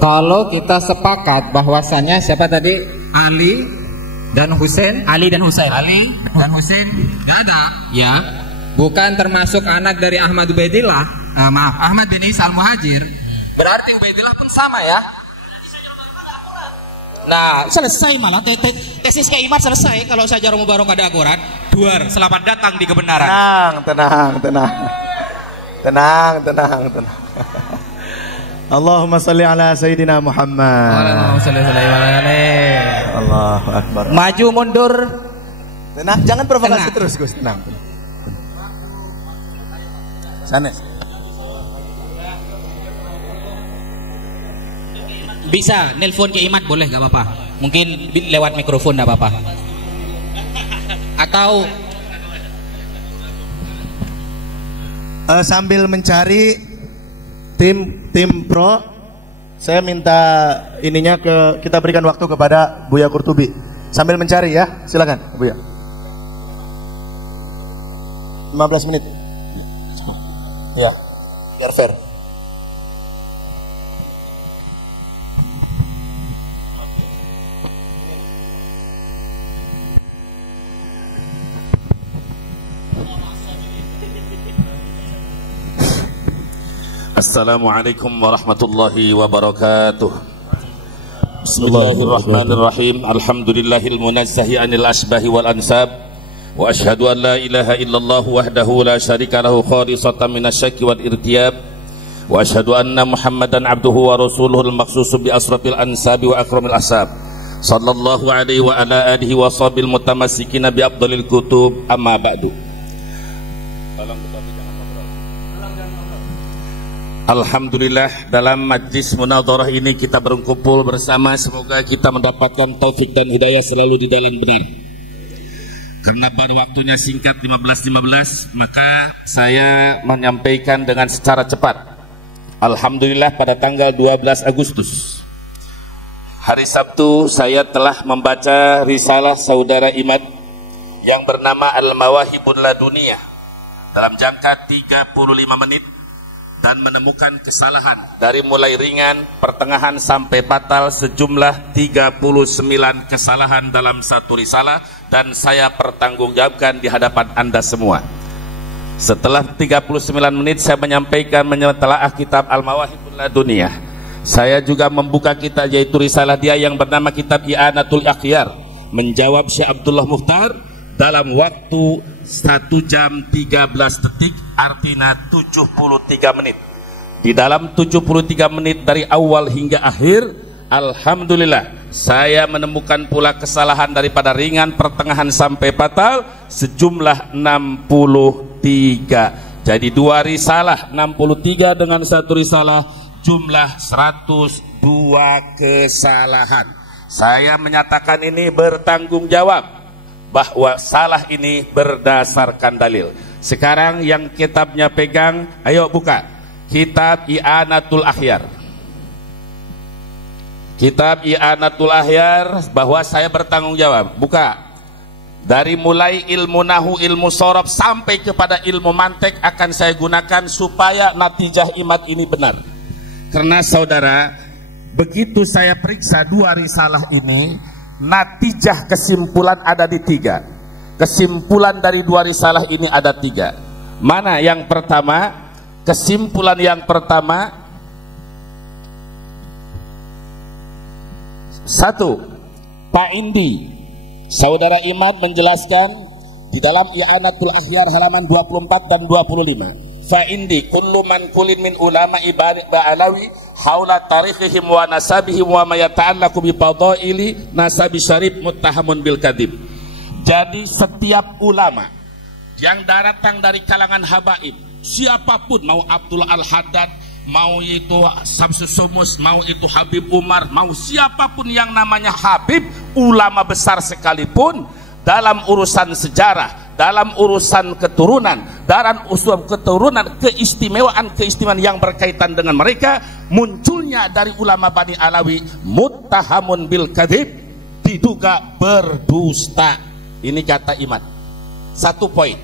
Kalau kita sepakat bahwasannya siapa tadi? Ali dan Husain. Ali dan Husain. Ali dan Husain nggak ada. Ya. Bukan termasuk anak dari Ahmad Ubaidillah. Ahmad bin Isa al-Muhajir. Berarti Ubaidillah pun sama ya. Nah, Selesai malah tesis Kiai Imad selesai kalau saja Romo Barok ada akurat. Duar, selamat datang di kebenaran. Tenang. Allahumma salli ala Sayyidina Muhammad. Allahu Akbar. Maju mundur. Tenang, jangan provokasi terus Gus, tenang. Sana. Bisa nelpon Kiai Imad boleh nggak apa-apa. Mungkin lewat mikrofon nggak apa-apa. Atau sambil mencari tim pro, saya minta ininya kita berikan waktu kepada Buya Kurtubi sambil mencari ya, silakan Buya. 15 menit ya, biar fair. Assalamualaikum warahmatullahi wabarakatuh. Bismillahirrahmanirrahim. Alhamdulillahil munazzahi anil asbahi wal ansab. Wa ashhadu an la ilaha illallah wahdahu la syarika lahu khalisatan minasyaki wal irtiyab. Wa ashhadu anna Muhammadan abduhu wa rasuluhul maqsusu bi asrafil ansabi wa akramil asab. Sallallahu alaihi wa ala alihi wa sahbil mutamassikina bi afdalil kutub, amma ba'du. Alhamdulillah, dalam majlis munadharah ini kita berkumpul bersama. Semoga kita mendapatkan taufik dan hidayah selalu di dalam benar. Karena baru waktunya singkat 15.15, maka saya menyampaikan dengan secara cepat. Alhamdulillah, pada tanggal 12 Agustus hari Sabtu saya telah membaca risalah saudara Imad yang bernama Al-Mawahibul Laduniyah dalam jangka 35 menit, dan menemukan kesalahan dari mulai ringan, pertengahan sampai fatal sejumlah 39 kesalahan dalam satu risalah, dan saya pertanggungjawabkan di hadapan Anda semua. Setelah 39 menit saya menyampaikan menelaah kitab Al-Mawahibul Laduniyah, saya juga membuka kitab yaitu risalah dia yang bernama kitab I'anatul Akhyar, menjawab Syekh Abdullah Mukhtar dalam waktu 1 jam 13 detik, artinya 73 menit. Di dalam 73 menit dari awal hingga akhir, alhamdulillah saya menemukan pula kesalahan daripada ringan, pertengahan sampai fatal sejumlah 63. Jadi dua risalah 63 dengan satu risalah, jumlah 102 kesalahan. Saya menyatakan ini bertanggung jawab bahwa salah ini berdasarkan dalil. Sekarang yang kitabnya pegang, ayo buka kitab I'anatul Akhyar. Kitab I'anatul Akhyar, bahwa saya bertanggung jawab. Buka dari mulai ilmu nahu, ilmu sorob sampai kepada ilmu mantek akan saya gunakan supaya natijah Imad ini benar. Karena saudara, begitu saya periksa dua risalah ini, natijah kesimpulan ada di 3. Kesimpulan dari dua risalah ini ada 3. Mana yang pertama? Kesimpulan yang pertama, 1. Pak Indi, saudara Imad menjelaskan di dalam I'anatul Akhyar halaman 24 dan 25. Fa indi kullu man kulin min ulama ibadi ba'alawi haula tarikhihim wa nasabihim wa ma yata'allaqu bi fadaili nasabi syarif muttahamun bil kadhib. Jadi setiap ulama yang datang dari kalangan habaib, siapapun, mau Abdullah Al-Haddad, mau itu Samsus Sumus, mau itu Habib Umar, mau siapapun yang namanya Habib, ulama besar sekalipun, dalam urusan sejarah, dalam urusan keturunan, dalam usul keturunan, keistimewaan yang berkaitan dengan mereka, munculnya dari ulama Bani Alawi muttahamun bil kadhib, diduga berdusta. Ini kata Imad. 1 poin.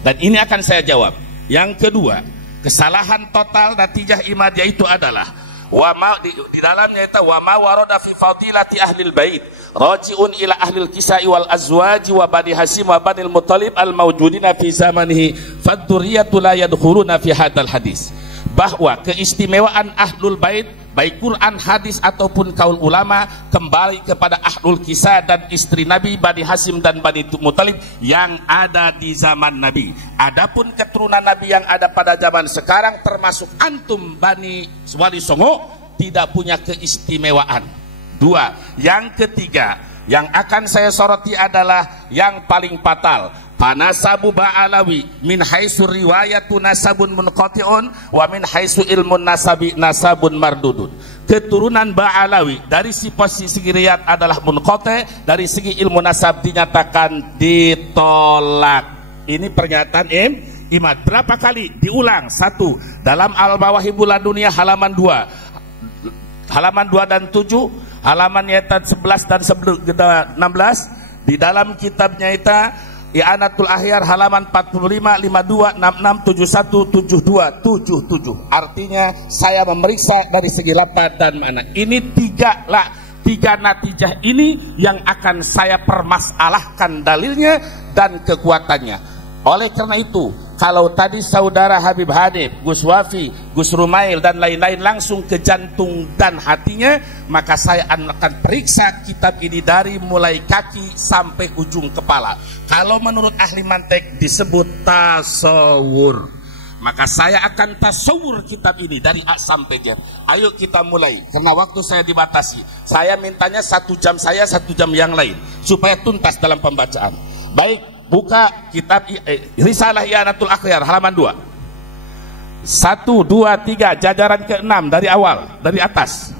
Dan ini akan saya jawab. Yang kedua, kesalahan total natijah Imad yaitu adalah Wa ma di dalamnya itu wa ma warada fi fadilati ahlil bait rajiun ila ahlil kisai wal azwaji wa bani Hasim wa bani al-Muttalib al-mawjudina fi zamanihi fadzurriyatu la yadkhuluna fi hadzal hadis. Bahwa keistimewaan ahlul bait baik Quran, hadis ataupun kaul ulama kembali kepada ahlul kisah dan istri Nabi Bani Hasim dan Bani Muttalib yang ada di zaman Nabi. Adapun keturunan Nabi yang ada pada zaman sekarang termasuk antum Bani Wali Songo tidak punya keistimewaan. Dua. Yang ketiga yang akan saya soroti adalah yang paling fatal. Panasabu ba'alawi min haitsu riwayatu nasabun munqati'un wa min haitsu ilmun nasabi nasabun mardudun. Keturunan Ba'alawi dari si posisi riwayat adalah munqati', dari segi ilmu nasab dinyatakan ditolak. Ini pernyataan Imad. Berapa kali diulang? 1 dalam Al-Mawahibul Ladunia halaman 2. Halaman 2 dan 7, halaman 11 dan 16 di dalam kitabnya itu I'anatul Ahyar halaman 45, 52, 66, 71, 72, 77. Artinya saya memeriksa dari segi lafaz dan makna. Ini tiga natijah ini yang akan saya permasalahkan dalilnya dan kekuatannya. Oleh karena itu, kalau tadi saudara Habib Hanif, Gus Wafi, Gus Rumail dan lain-lain langsung ke jantung dan hatinya, maka saya akan periksa kitab ini dari mulai kaki sampai ujung kepala. Kalau menurut ahli mantek disebut tasawur, maka saya akan tasawur kitab ini dari A sampai Z. Ayo kita mulai, karena waktu saya dibatasi. Saya mintanya 1 jam saya, 1 jam yang lain, supaya tuntas dalam pembacaan. Baik. Buka kitab Risalah I'anatul Akhyar halaman 2. 1, 2, 3 jajaran ke-6 dari awal, dari atas.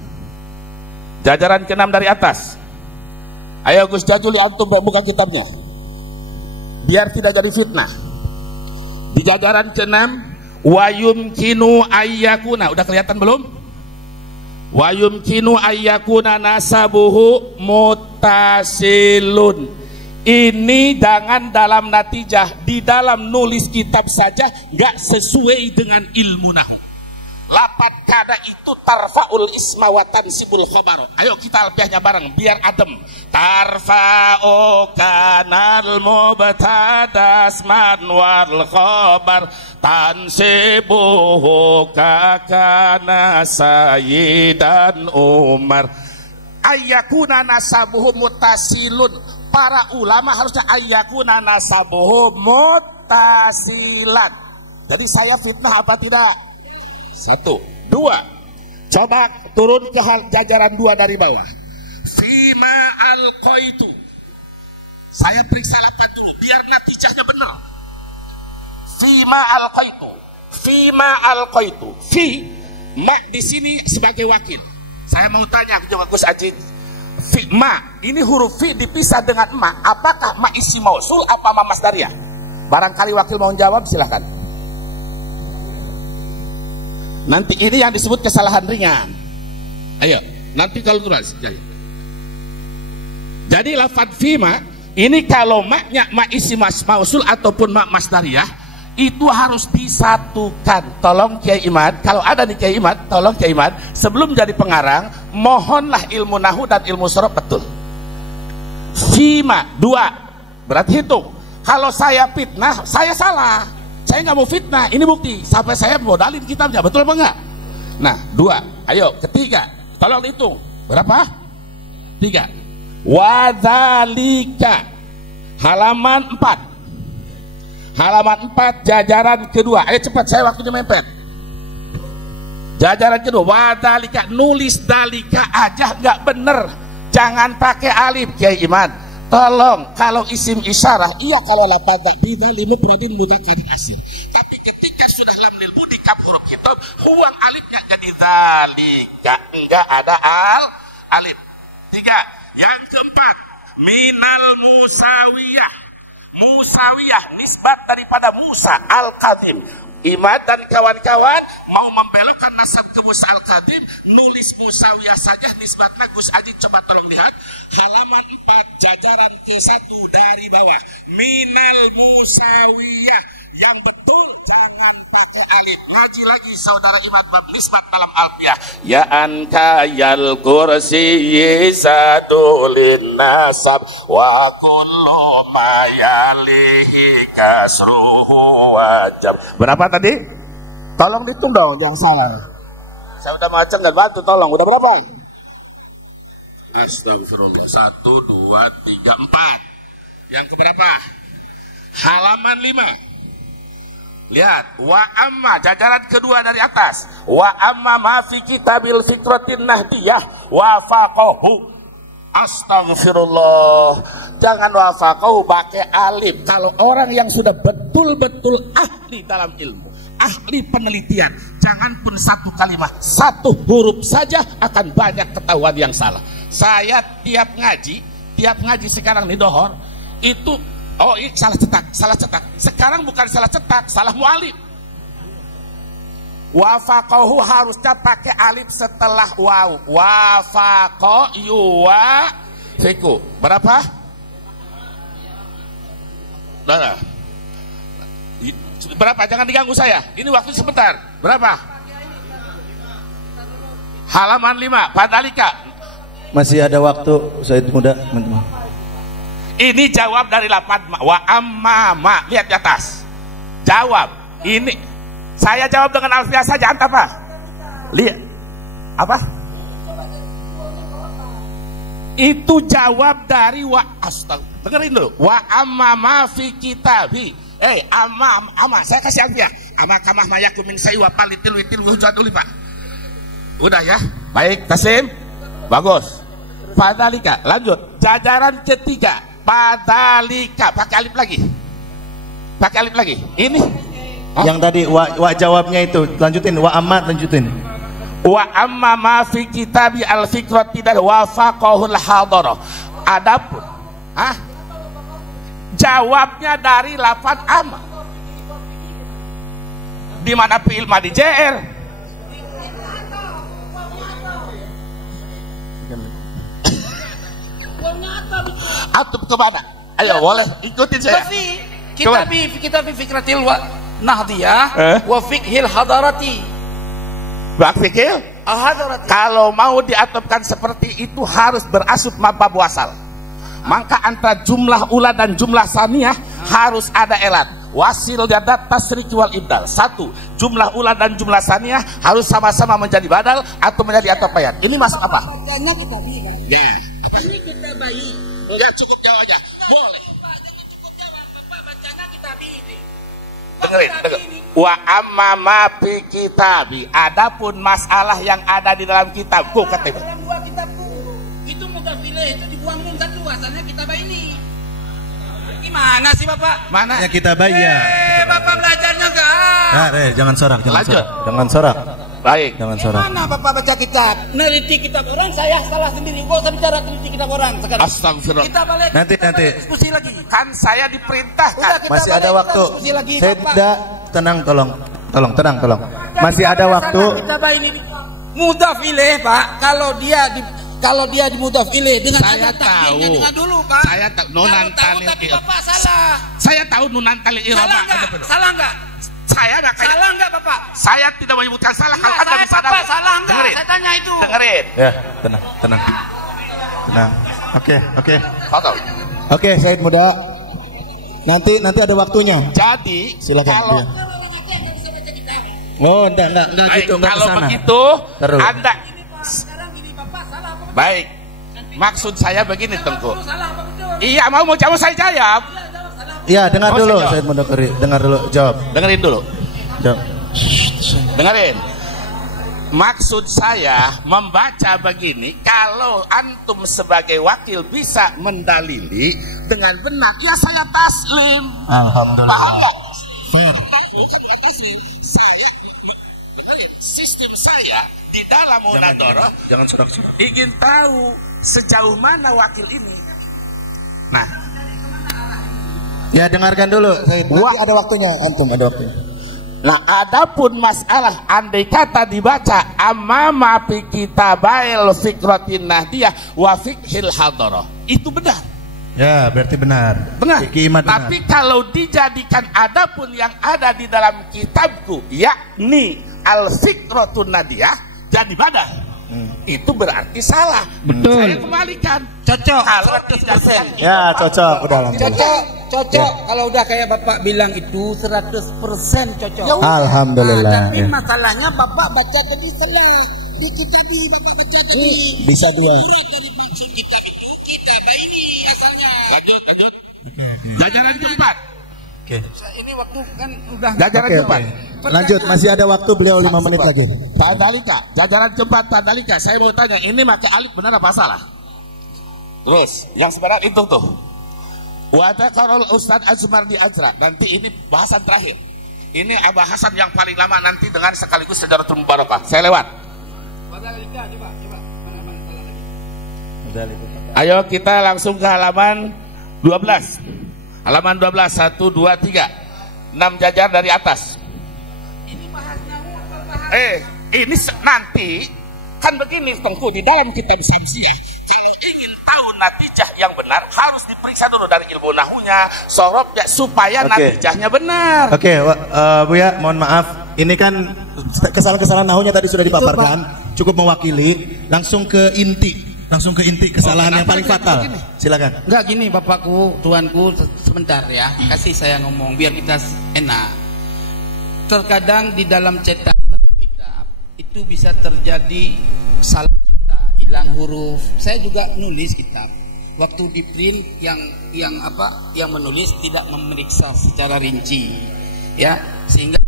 Jajaran ke-6 dari atas. Ayo Gus Jajuli antum buka kitabnya. Biar tidak jadi fitnah. Di jajaran ke-6 wa yumkinu ayyakuna, udah kelihatan belum? Wa yumkinu ayyakuna nasabuhu muttasilun. Ini jangan dalam natijah, di dalam nulis kitab saja nggak sesuai dengan ilmu nahu. Lapan kada itu tarfaul isma wa tansibul khabar. Ayo kita alfiahnya bareng biar adem. Tarfa'u kanal mubtada asman wal khabar tansibuhu kakana sayyidan Umar. Ayyakuna nasabuhu mutasilun. Para ulama harusnya ayyakuna nasabuhu muttasilan. Jadi saya fitnah apa tidak? 1, 2. Coba turun ke jajaran 2 dari bawah. Fima alqaitu. Saya periksa lapan dulu biar natijahnya benar. Fima alqaitu. Fima alqaitu. Fi ma di sini sebagai wakil. Saya mau tanya ke Gus Ajid. Fi ma, ini huruf fi dipisah dengan ma, apakah ma isim mausul apa ma masdariyah? Barangkali wakil mau jawab, silahkan. Nanti ini yang disebut kesalahan ringan. Ayo, nanti kalau tulis. Jadi lafadz fi ma ini kalau maknya ma isim mausul ataupun ma masdariyah itu harus disatukan. Tolong Kiai Imad, kalau ada nih Kiai Imad, tolong Kiai Imad sebelum jadi pengarang mohonlah ilmu nahu dan ilmu sorof betul. Fima 2 berarti hitung. Kalau saya fitnah, saya salah. Saya nggak mau fitnah. Ini bukti. Sampai saya modalin kitabnya, betul apa enggak? Nah 2. Ayo ketiga, tolong hitung berapa? 3. Wadzalika halaman 4. Halaman 4 jajaran kedua. Ayo cepat, saya waktunya mepet. Jajaran kedua, wadalika, nulis dalika aja nggak bener. Jangan pakai alif Kiai Iman. Tolong kalau isim isyarah, iya kalau lapad bidali mufradin mudzakkar asir. Tapi ketika sudah lam lil budi kaf huruf kitab, huang alifnya jadi dalika, enggak ada alif. 3. Yang keempat, minal musawiyah. Musawiyah nisbat daripada Musa Al-Qadim. Imad dan kawan-kawan mau membelokkan nasab ke Musa Al-Qadim, nulis Musawiyah saja nisbatnya. Gus Ajid coba tolong lihat halaman 4 jajaran ke-1 dari bawah. Minal Musawiyah yang betul jangan pakai alif. Ngaji lagi saudara Imam Misbah dalam Alfiyah. Ya ankayal kursi sadulin nasab wa kullu ma yalihi kasruhu wajab. Berapa tadi? Tolong dihitung dong, jangan salah. Saya udah baca nggak bantu, tolong. Udah berapa? Astagfirullah. 1, 2, 3, 4. Yang keberapa? Halaman 5. Lihat, wa amma jajaran kedua dari atas. Wa amma ma fi kitabil fikratin nahdiyah wa faqahu. Astagfirullah. Jangan wa faqahu pakai alif. Kalau orang yang sudah betul-betul ahli dalam ilmu, ahli penelitian, jangan pun satu kalimat, satu huruf saja akan banyak ketahuan yang salah. Saya tiap ngaji sekarang di Dohor itu salah cetak. Sekarang bukan salah cetak, salah mu'alif. Wafaqahu harusnya pakai alif setelah waw. Wafaqo yuwa fiku. Berapa? Berapa? Jangan diganggu saya. Ini waktu sebentar. Berapa? Halaman 5. Padalika. Masih ada waktu, Said Muda. Ini jawab dari lapan wa amma ma. Lihat di atas. Jawab. Ini saya jawab dengan alfiah saja. Anta apa? Lihat. Apa? Itu jawab dari wa astag. Dengerin dulu. Wa amma ma fi kitabi. Amma saya kasih alfiah. Amma kamah mayakum min sayyi wa palitil witil wujadul Pak. Udah ya. Baik, Tasim. Bagus. Padalika. Lanjut. Jajaran ketiga. Padalika. Pakai alif lagi. Pakai alif lagi. Ini. Yang tadi wa jawabnya itu. Lanjutin. Wa amma lanjutin. Wa amma ma fi kitabi al-fikrati dan wafaqahul hadara. Adapun jawabnya dari lafaz amma. Di mana fi'il madi JR? Atub ke mana? Ayo boleh ikutin saya. Kita fikratil wa nahdiyah wa fiqhil hadarati. Fikir? Kalau mau diatupkan seperti itu harus berasub mabab wasal. Maka antara jumlah ula dan jumlah saniyah harus ada elat. Wasil jadat tasriki wal ibdal. 1. Jumlah ula dan jumlah saniyah harus sama-sama menjadi badal atau menjadi atop bayat. Ini masuk apa? Bacanya kita bayi. Ya. Ini kita bayi. Enggak cukup jawab aja. Boleh. Jangan cukup jawab. Bapak bacanya kita bayi. Dengerin. Wa amma ma fi kitabi. Adapun masalah yang ada di dalam kitabku kata Ibu. Dalam dua kitabku. Itu mudafileh itu dibuang nun satu asalnya kita bayi ini. Gimana sih Bapak? Mana? Ya kita bayar. Bapak belajarnya enggak? Jangan sorak, Lanjut. Jangan sorak. Baik. Jangan sorak. Mana Bapak baca kitab? Neliti kitab orang, saya salah sendiri. Gak usah bicara teliti kitab orang sekarang. Astagfirullah. Kita balik. Nanti. Diskusi lagi. Kan saya diperintahkan. Udah, kita Masih balik, ada kita waktu. diskusi lagi, Saya Bapak. tidak tenang, tolong. Tolong. Masih ada waktu. Kita ini mudaf ilaih, Pak. Kalau dia di mudaf ilaih dengan Saya ada takdirnya tahu. dengar dulu, Pak. Saya tahu Kalau nunan tahu talil tapi il. Bapak salah. Saya tahu nunan talil Salah irama. enggak? Salah enggak? Saya makanya Salah enggak, Bapak? saya tidak menyebutkan salah kalau Enggak, Anda saya bisa Bapak dapat. salah enggak? Dengerin. Saya tanya itu. Dengerin. Ya, tenang. Oke. Tahu. Oke, Said Muda. Nanti ada waktunya. Jadi Silakan. kalau Ya. Oh, enggak baik, gitu, enggak kalau kesana. begitu Terus. Anda Sekarang gini Bapak salah apa? baik. Maksud saya begini, Tengku. Salah apa betul? Iya, mau jawab saya jawab. Ya, dengar Oh, dulu, saya jawab. Said Muda. Dengar dulu, jawab. Dengerin dulu. Jawab. Dengerin. Maksud saya membaca begini, kalau antum sebagai wakil bisa mendalili dengan benar, ya saya taslim. Alhamdulillah. Paham nggak? Bukan taslim. Saya dengerin, sistem saya di dalam munadharah Jangan sorak. ingin tahu sejauh mana wakil ini. Nah, Ya, dengarkan dulu, Said. Nanti ada waktunya, antum ada waktunya. nah, adapun masalah andai kata dibaca amama fi kitabail fikratin nahdiyah wa fiqhil hadarah, itu benar. Ya, berarti benar. Benar. Ki Imat benar. Tapi kalau dijadikan adapun yang ada di dalam kitabku, yakni al-fikratun nadiyah, jadi badah. Itu berarti salah. Betul. Saya kembalikan. Cocok. Kalau dijadikan Ya, cocok udah alhamdulillah. Cocok. Kalau udah kayak Bapak bilang itu 100% cocok. Ya, alhamdulillah. Tapi Ya. masalahnya Bapak baca tadi salah. Di kitab ini Bapak baca tadi. Bisa dua. Maksud kitab itu kitab ini asalnya. Lanjut. Jajaran Jumat. Oke. Ini waktu kan udah. Jajaran Oke, Jumat. Lanjut, masih ada waktu beliau 5 menit lagi. Tadalika, jajaran Jumat Tadalika. Saya mau tanya, ini pakai alif benar apa salah? Terus, yang sebenarnya itu tuh. Wadakarul Ustadz Azmar di Azra. Nanti ini bahasan terakhir. Ini bahasan yang paling lama nanti dengan sekaligus Syajaratul Mubarakah. Saya lewat. Coba. Ayo kita langsung ke halaman 12. Halaman 12, 1, 2, 3. 6 jajar dari atas. Ini bahasnya apa? Ini nanti kan begini Tengku, di dalam kitab Samsiyah. Kalau ingin tahu natijah yang benar harus diperiksa dulu dari ilmu nahunya, sorobnya, supaya natijahnya benar. Oke, Buya, mohon maaf. Ini kan kesalahan-kesalahan nahunya tadi sudah dipaparkan, cukup mewakili. Langsung ke inti kesalahan yang paling fatal. Silakan. Enggak gini Bapakku, Tuanku, sebentar ya. Kasih saya ngomong biar kita enak. Terkadang di dalam cetak kitab itu bisa terjadi salah cetak, hilang huruf. Saya juga nulis kitab. Waktu di print yang menulis tidak memeriksa secara rinci. Ya, sehingga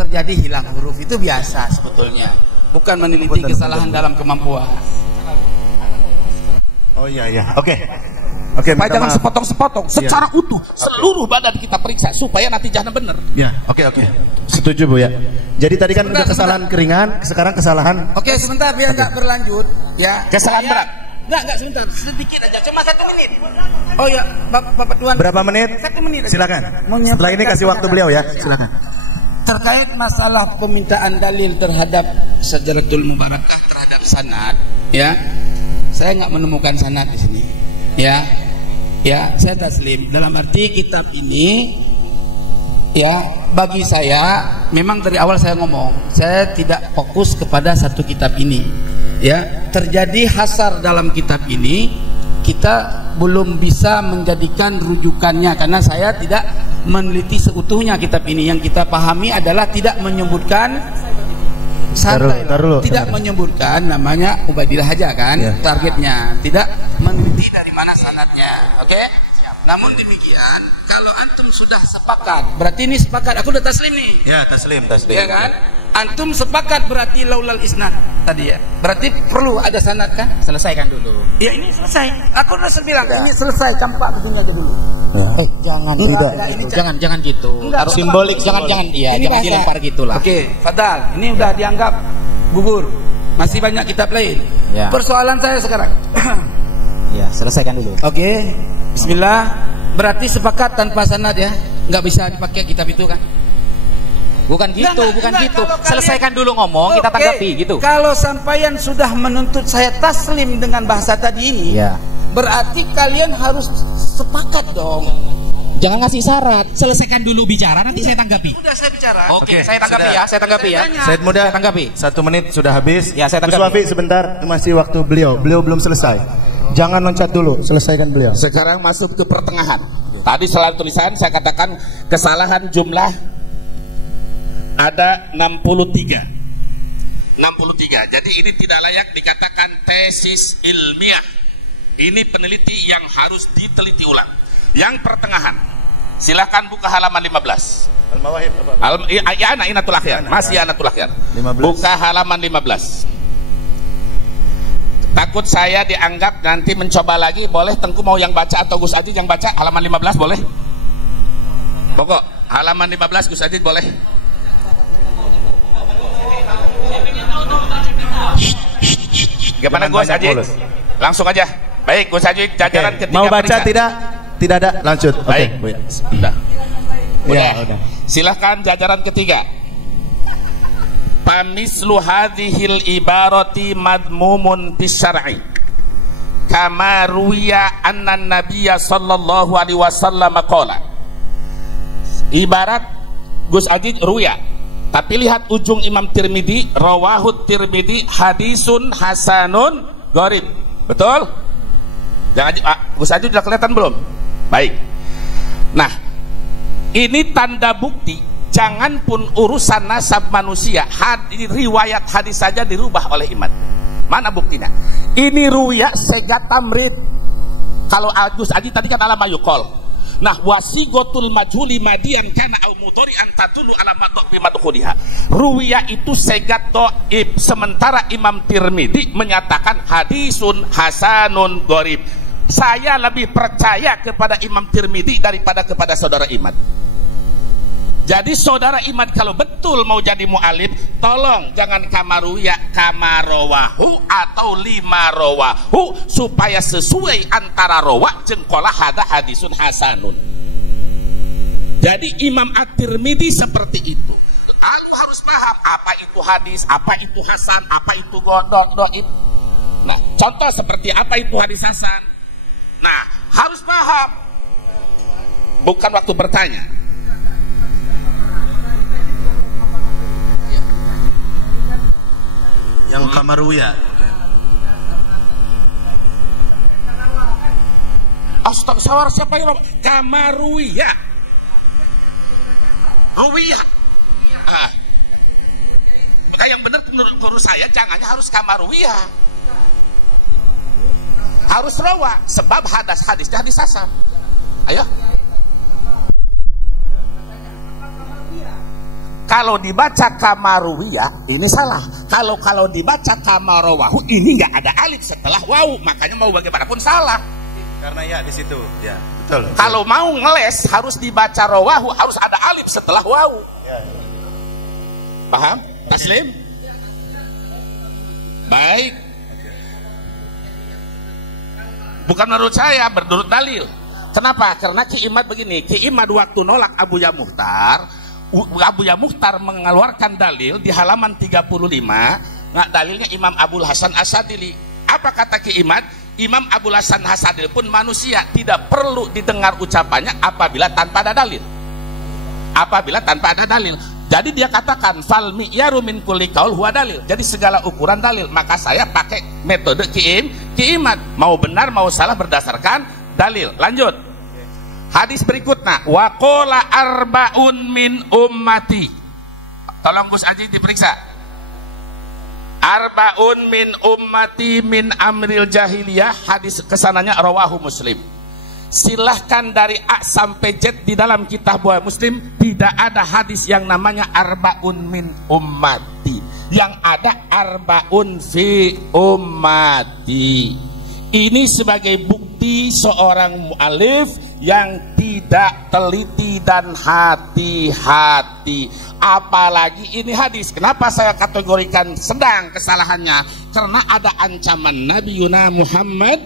terjadi hilang huruf. Itu biasa sebetulnya. Bukan meneliti kesalahan dalam kemampuan. Oh iya. Oke. Oke, Supaya jangan sepotong-sepotong, secara utuh, seluruh badan kita periksa supaya natijahnya benar. Ya, oke. Setuju, Bu ya. Jadi tadi kan udah kesalahan keringan, sekarang kesalahan. Oke, sebentar biar nggak berlanjut. Ya. Kesalahan berat. Enggak sebentar, sedikit aja, cuma 1 menit. Oh ya, Bapak Tuan. Berapa menit? 1 menit. Silakan. Setelah ini kasih waktu beliau ya. Silakan. Terkait masalah pemintaan dalil terhadap Syajaratul Mubarakah terhadap sanad, ya. Saya nggak menemukan sanad di sini. Ya, saya taslim. Dalam arti kitab ini, ya, bagi saya memang dari awal saya ngomong, saya tidak fokus kepada satu kitab ini. Ya, terjadi hasar dalam kitab ini, kita belum bisa menjadikan rujukannya karena saya tidak meneliti seutuhnya kitab ini. Yang kita pahami adalah tidak menyebutkan tidak menyebutkan namanya Ubaidillah aja kan, targetnya tidak meneliti dari mana sanadnya. Oke? Namun demikian, kalau antum sudah sepakat, berarti ini sepakat. Aku udah taslim nih. Ya, taslim. Ya kan? Antum sepakat berarti laulal isnad tadi ya. Berarti perlu ada sanad kan? Selesaikan dulu. Ya ini selesai. Aku udah bilang ini selesai, campak begini aja dulu. Jangan jangan gitu. Harus simbolik, jangan iya, jangan dilempar gitulah. Oke, Fadal, ini udah dianggap gugur. Masih banyak kitab lain. Ya. Persoalan saya sekarang. Ya, selesaikan dulu. Oke, bismillah. Berarti sepakat tanpa sanad ya? Nggak bisa dipakai kitab itu kan? Bukan gitu. Selesaikan dulu ngomong, kita tanggapi gitu. Kalau sampaian sudah menuntut saya taslim dengan bahasa tadi ini, Ya. berarti kalian harus sepakat dong. Jangan ngasih syarat. Selesaikan dulu bicara, nanti saya tanggapi. Udah saya bicara. Oke, saya tanggapi ya. Said Muda, Saya tanggapi. 1 menit sudah habis. Ya, saya Gus tanggapi. Wafi sebentar, masih waktu beliau. Beliau belum selesai. Jangan loncat dulu, selesaikan beliau. Sekarang masuk ke pertengahan. Tadi selain tulisan saya katakan kesalahan jumlah ada 63. Jadi ini tidak layak dikatakan tesis ilmiah. Ini peneliti yang harus diteliti ulang. Yang pertengahan, silahkan buka halaman 15. Al-Mawahib Anatul Akhyar, masih Anatul Akhyar. 15. Buka halaman 15. Takut saya dianggap nanti mencoba lagi. Boleh Tengku mau yang baca atau Gus Ajid yang baca halaman 15 boleh? Pokok halaman 15 Gus Ajid boleh. Gimana Gus Ajid? Langsung aja. Baik Gus Ajid, jajaran ketiga. Mau baca periksa. tidak ada, lanjut. Baik. Udah. Ya, Udah. Silahkan jajaran ketiga. Pamislu hadhil ibarati madmumun fisyar'i kama ruwiya anna nabiyya sallallahu alaihi wasallam qala. Ibarat Gus Aji ruya, tapi lihat ujung Imam Tirmidzi, rawahu Tirmidzi hadisun hasanun gharib. Betul? Jangan Gus Aji sudah kelihatan belum? Baik. Nah, ini tanda bukti. Jangan pun urusan nasab manusia, riwayat hadis saja dirubah oleh iman. Mana buktinya? Ini ruya segat tamrid. Kalau Gus Aji tadi kan ala mayukol. Nah, wasigotul majhuli madian kana au mudhari'an tadullu ala madhi madkhuliha. Ruya itu segat dhaif, sementara Imam Tirmidzi menyatakan hadisun hasanun gharib. Saya lebih percaya kepada Imam Tirmidzi daripada kepada saudara Imad. Jadi saudara Imad kalau betul mau jadi mu'alif, tolong jangan kamaruya, kamarowahu atau lima rowahu, supaya sesuai antara rowa jengkola hada hadisun hasanun. Jadi Imam At-Tirmidzi seperti itu. Aku harus paham apa itu hadis, apa itu hasan, apa itu doib. Nah, contoh seperti apa itu hadis hasan. Nah, harus paham. Bukan waktu bertanya. Yang kamaruya. Astagfirullah, siapa yang kamaruya? Ruwiya. Yang benar menurut saya jangannya harus kamaruya. Harus rawa, sebab hadisnya hadis hasan. Ayo. Kalau dibaca kamaruwiyah ini salah. Kalau dibaca kamarowahu ini nggak ada alif setelah wawu, makanya mau bagaimanapun salah. Karena ya di situ, ya betul. Kalau mau ngeles harus dibaca rawahu, harus ada alif setelah wawu. Ya. Paham? Taslim? Baik. Bukan menurut saya, menurut dalil. Kenapa? Karena Ki Imad begini. Ki Imad waktu nolak Abu Ya Mukhtar mengeluarkan dalil di halaman 35. Nah, dalilnya Imam Abul Hasan Asadili. Apa kata Ki Imad? Imam Abul Hasan Asadili pun manusia, tidak perlu didengar ucapannya apabila tanpa ada dalil. Apabila tanpa ada dalil. Jadi dia katakan fal mi'yaru min kulli qaul huwa dalil. Jadi segala ukuran dalil. Maka saya pakai metode Ki Imad. Mau benar mau salah berdasarkan dalil. Lanjut. Hadis berikutnya, wa qala arbaun min ummati. Tolong Gus Aji diperiksa. Arbaun min ummati min amril jahiliyah. Hadis kesananya rawahu Muslim. Silahkan dari A sampai Z di dalam kitab Muslim tidak ada hadis yang namanya arbaun min ummati. Yang ada arbaun fi ummati. Ini sebagai bukti seorang mu'alif yang tidak teliti dan hati-hati. Apalagi ini hadis. Kenapa saya kategorikan sedang kesalahannya? Karena ada ancaman Nabi Yuna Muhammad,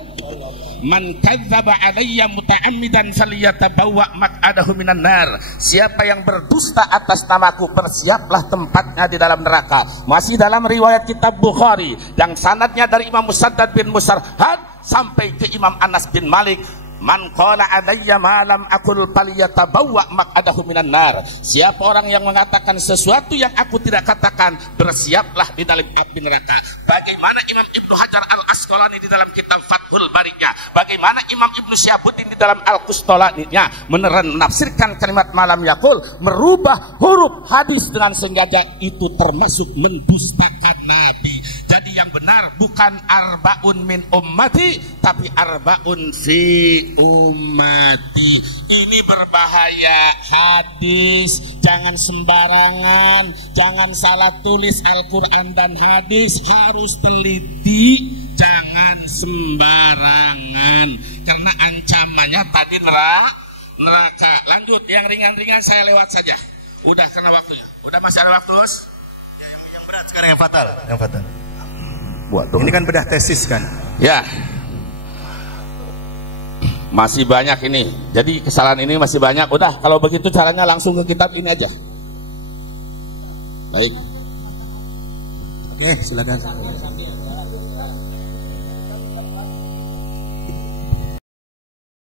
man kadzdzaba alayya muta'ammidan falyatabawwa maq'adahu minan nar. Siapa yang berdusta atas namaku, bersiaplah tempatnya di dalam neraka. Masih dalam riwayat kitab Bukhari yang sanadnya dari Imam Musaddad bin Musarhad sampai ke Imam Anas bin Malik, man qala alayya ma lam aqul falyatabawwa maq'adahu minan nar. Siapa orang yang mengatakan sesuatu yang aku tidak katakan, bersiaplah di dalam api neraka. Bagaimana Imam Ibnu Hajar Al-Asqalani di dalam kitab Fathul Barinya, bagaimana Imam Ibnu Syihabuddin di dalam Al-Qustolaninya menafsirkan kalimat malam yaqul, merubah huruf hadis dengan sengaja, itu termasuk mendustakan Nabi. Jadi yang benar bukan arbaun min ummati, tapi arbaun fi ummati. Ini berbahaya hadis. Jangan sembarangan, jangan salah tulis Al-Quran dan hadis, harus teliti, jangan sembarangan, karena ancamannya tadi neraka. Lanjut, yang ringan-ringan saya lewat saja. Udah karena waktunya. Udah masih ada waktu, Bos? Ya, yang berat sekarang yang fatal. Yang fatal. Ini kan bedah tesis kan? Ya. Masih banyak ini. Jadi kesalahan ini masih banyak. Udah, kalau begitu caranya langsung ke kitab ini aja. Baik. Oke, silakan.